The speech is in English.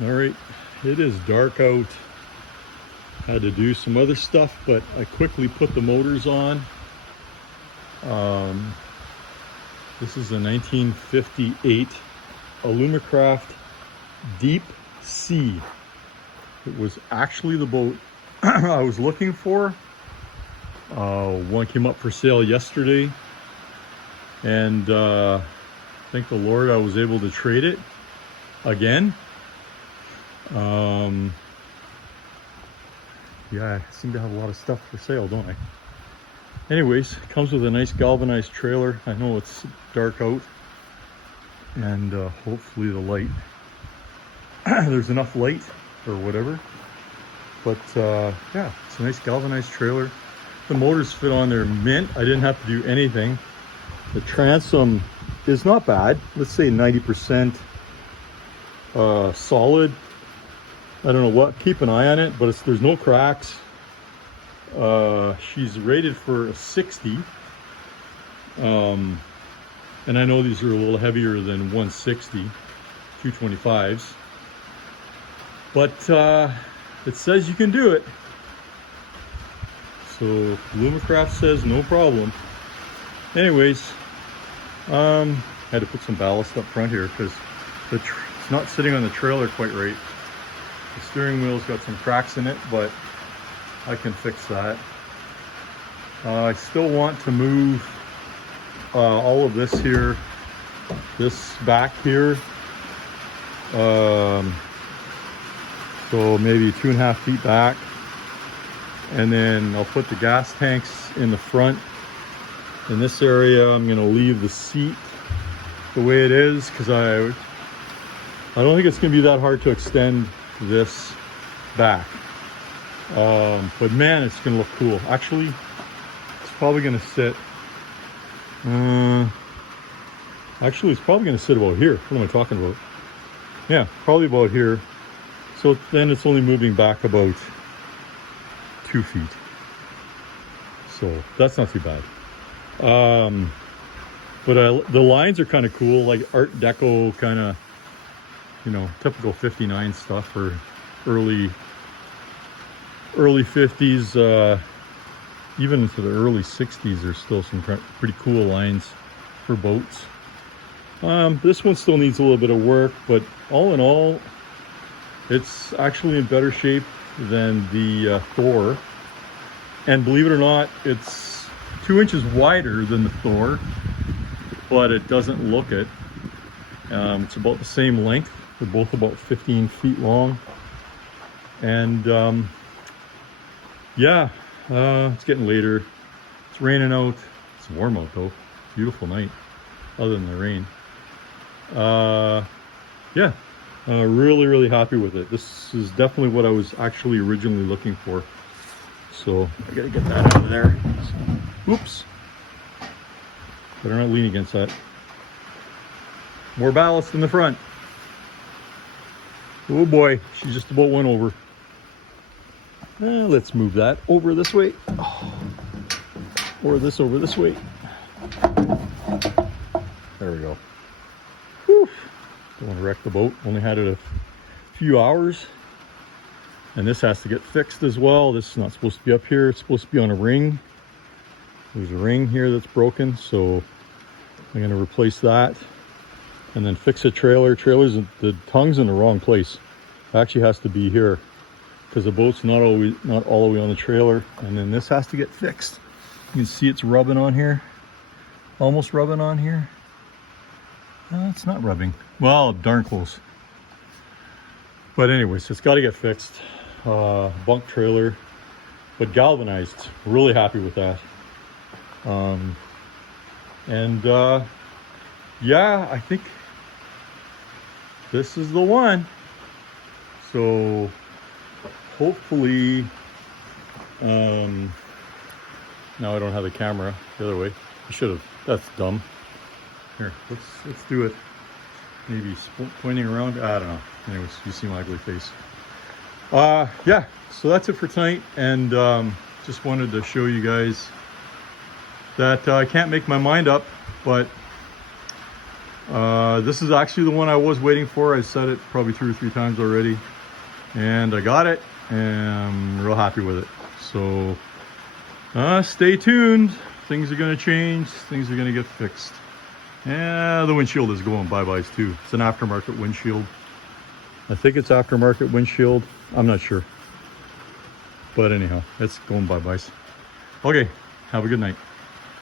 All right, it is dark out. Had to do some other stuff, but I quickly put the motors on. This is a 1958 Alumacraft Deep Sea. It was actually the boat I was looking for. One came up for sale yesterday, and thank the Lord I was able to trade it again. Yeah, I seem to have a lot of stuff for sale, don't I? Anyways, it comes with a nice galvanized trailer. I know it's dark out, and hopefully the light, there's enough light or whatever. But yeah, it's a nice galvanized trailer. The motors fit on there mint. I didn't have to do anything. The transom is not bad. Let's say 90% solid. I don't know what, keep an eye on it, but there's no cracks. She's rated for a 60. And I know these are a little heavier than 160, 225s. But it says you can do it. So Alumacraft says no problem. Anyways, had to put some ballast up front here because it's not sitting on the trailer quite right. The steering wheel's got some cracks in it, but I can fix that. I still want to move all of this here, this back here. So maybe 2.5 feet back. And then I'll put the gas tanks in the front. In this area, I'm gonna leave the seat the way it is because I don't think it's gonna be that hard to extend this back. But man, it's gonna look cool. Actually, it's probably gonna sit, actually it's probably gonna sit about here. What am I talking about? Yeah, probably about here. So then it's only moving back about 2 feet. So that's not too bad. But the lines are kind of cool, like Art Deco kind of, you know, typical 59 stuff or early 50s, even into the early 60s. There's still some pretty cool lines for boats. This one still needs a little bit of work, but all in all, it's actually in better shape than the Thor. And believe it or not, it's 2 inches wider than the Thor, but it doesn't look it. It's about the same length. They're both about 15 feet long. And yeah, it's getting later. It's raining out. It's warm out though. Beautiful night, other than the rain. Yeah, really happy with it. This is definitely what I was actually originally looking for. So I gotta get that out of there. Oops. Better not lean against that. More ballast in the front. Oh boy, she just about went over. Let's move that over this way. Oh. Or this over this way. There we go. Whew. Don't want to wreck the boat. Only had it a few hours. And this has to get fixed as well. This is not supposed to be up here. It's supposed to be on a ring. There's a ring here that's broken, so I'm going to replace that. And then fix a trailer. The tongue's in the wrong place. It actually has to be here because the boat's not all the way on the trailer. And then this has to get fixed. You can see it's rubbing on here. Almost rubbing on here. It's not rubbing. Well, darn close. But anyways, it's got to get fixed. Bunk trailer, but galvanized. Really happy with that. Yeah, I think this is the one. So hopefully, now I don't have the camera the other way. I should have. That's dumb. Here, let's do it. Maybe pointing around. I don't know. Anyways, you see my ugly face. Yeah, so that's it for tonight, and just wanted to show you guys that I can't make my mind up, but This is actually the one I was waiting for. I set it probably 2 or 3 times already, and I got it, and I'm real happy with it. So stay tuned. Things are going to change. Things are going to get fixed. Yeah, the windshield is going bye-byes too. It's an aftermarket windshield. I think it's aftermarket windshield. I'm not sure. But anyhow, it's going bye-byes. Okay, have a good night.